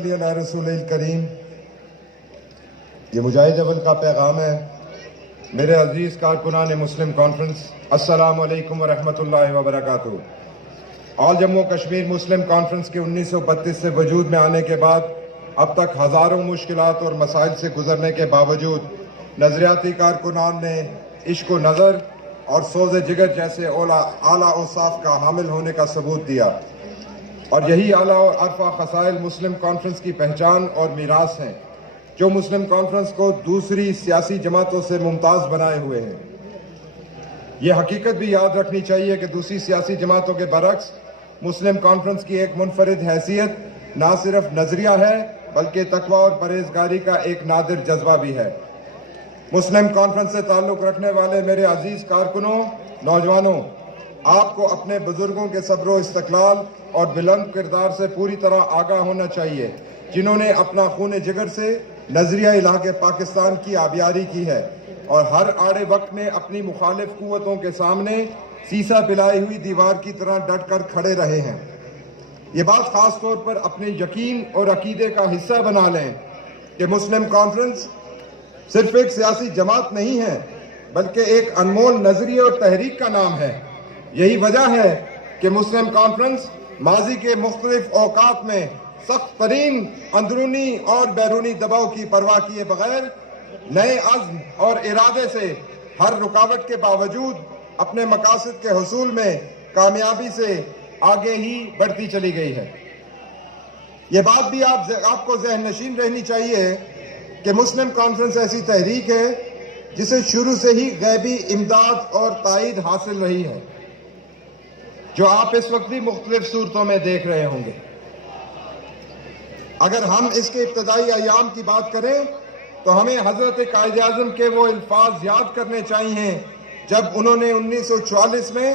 صلی علی رسول کریم. یہ مجاہد اول کا پیغام ہے. میرے عزیز کارکنان مسلم کانفرنس، السلام علیکم ورحمۃ اللہ وبرکاتہ. آل جموں کشمیر مسلم کانفرنس کے 1932 سے وجود میں آنے کے بعد اب تک ہزاروں مشکلات اور مسائل سے گزرنے کے باوجود نظریاتی کارکنان نے عشق و نظر اور سوز جگر جیسے اعلیٰ اوصاف کا حامل ہونے کا ثبوت دیا، اور یہی اعلیٰ اور عرفہ خصائل مسلم کانفرنس کی پہچان اور میراث ہیں جو مسلم کانفرنس کو دوسری سیاسی جماعتوں سے ممتاز بنائے ہوئے ہیں. یہ حقیقت بھی یاد رکھنی چاہیے کہ دوسری سیاسی جماعتوں کے برعکس مسلم کانفرنس کی ایک منفرد حیثیت نہ صرف نظریہ ہے بلکہ تقوی اور پرہیزگاری کا ایک نادر جذبہ بھی ہے. مسلم کانفرنس سے تعلق رکھنے والے میرے عزیز کارکنوں، نوجوانوں، آپ کو اپنے بزرگوں کے صبر و استقلال اور بلند کردار سے پوری طرح آگاہ ہونا چاہیے، جنہوں نے اپنا خون جگر سے نظریہ الہ کے پاکستان کی آبیاری کی ہے اور ہر آڑے وقت میں اپنی مخالف قوتوں کے سامنے سیسا پلائی ہوئی دیوار کی طرح ڈٹ کر کھڑے رہے ہیں. یہ بات خاص طور پر اپنے یقین اور عقیدے کا حصہ بنا لیں کہ مسلم کانفرنس صرف ایک سیاسی جماعت نہیں ہے بلکہ ایک انمول نظریہ اور تحریک کا نام ہے. یہی وجہ ہے کہ مسلم کانفرنس ماضی کے مختلف اوقات میں سخت ترین اندرونی اور بیرونی دباؤ کی پرواہ کیے بغیر نئے عزم اور ارادے سے ہر رکاوٹ کے باوجود اپنے مقاصد کے حصول میں کامیابی سے آگے ہی بڑھتی چلی گئی ہے. یہ بات بھی آپ کو ذہن نشین رہنی چاہیے کہ مسلم کانفرنس ایسی تحریک ہے جسے شروع سے ہی غیبی امداد اور تائید حاصل رہی ہے، جو آپ اس وقت بھی مختلف صورتوں میں دیکھ رہے ہوں گے. اگر ہم اس کے ابتدائی ایام کی بات کریں تو ہمیں حضرت قائد اعظم کے وہ الفاظ یاد کرنے چاہیے جب انہوں نے 1944 میں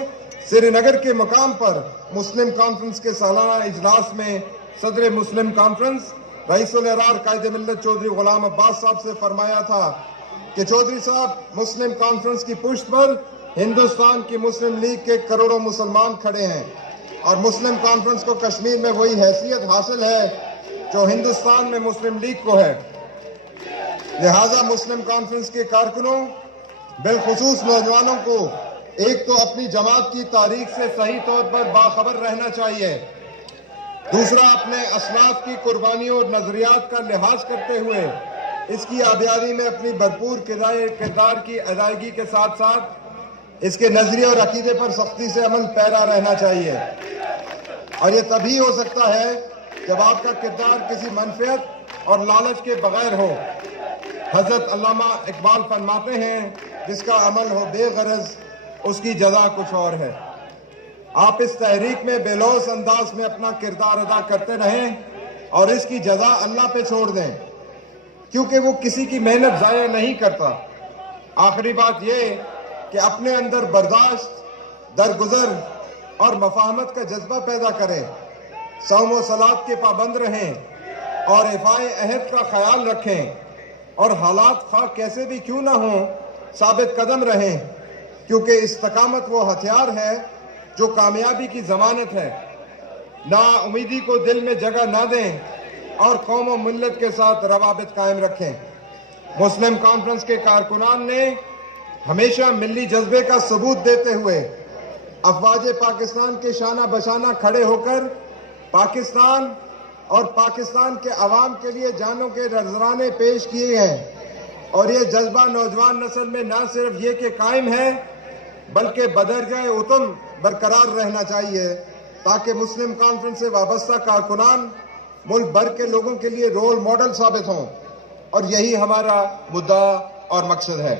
سری نگر کے مقام پر مسلم کانفرنس کے سالانہ اجلاس میں صدر مسلم کانفرنس رئیس الاحرار قائد ملت چودھری غلام عباس صاحب سے فرمایا تھا کہ چودھری صاحب، مسلم کانفرنس کی پشت پر ہندوستان کی مسلم لیگ کے کروڑوں مسلمان کھڑے ہیں اور مسلم کانفرنس کو کشمیر میں وہی حیثیت حاصل ہے جو ہندوستان میں مسلم لیگ کو ہے. لہذا مسلم کانفرنس کے کارکنوں، بالخصوص نوجوانوں کو ایک تو اپنی جماعت کی تاریخ سے صحیح طور پر باخبر رہنا چاہیے، دوسرا اپنے اسلاف کی قربانیوں اور نظریات کا لحاظ کرتے ہوئے اس کی آبیاری میں اپنی بھرپور کردار کی ادائیگی کے ساتھ ساتھ اس کے نظریے اور عقیدے پر سختی سے عمل پیرا رہنا چاہیے. اور یہ تبھی ہو سکتا ہے جب آپ کا کردار کسی منفعت اور لالچ کے بغیر ہو. حضرت علامہ اقبال فرماتے ہیں، جس کا عمل ہو بے غرض اس کی جزا کچھ اور ہے. آپ اس تحریک میں بے لوث انداز میں اپنا کردار ادا کرتے رہیں اور اس کی جزا اللہ پہ چھوڑ دیں، کیونکہ وہ کسی کی محنت ضائع نہیں کرتا. آخری بات یہ کہ اپنے اندر برداشت، درگزر اور مفاہمت کا جذبہ پیدا کریں، صوم و صلات کے پابند رہیں اور ایفائے عہد کا خیال رکھیں اور حالات خواہ کیسے بھی کیوں نہ ہوں ثابت قدم رہیں، کیونکہ استقامت وہ ہتھیار ہے جو کامیابی کی ضمانت ہے. نا امیدی کو دل میں جگہ نہ دیں اور قوم و ملت کے ساتھ روابط قائم رکھیں. مسلم کانفرنس کے کارکنان نے ہمیشہ ملی جذبے کا ثبوت دیتے ہوئے افواج پاکستان کے شانہ بشانہ کھڑے ہو کر پاکستان اور پاکستان کے عوام کے لیے جانوں کے نذرانے پیش کیے ہیں، اور یہ جذبہ نوجوان نسل میں نہ صرف یہ کہ قائم ہے بلکہ بدرجہ اتم برقرار رہنا چاہیے تاکہ مسلم کانفرنس سے وابستہ کارکنان ملک بھر کے لوگوں کے لیے رول ماڈل ثابت ہوں، اور یہی ہمارا مدعا اور مقصد ہے.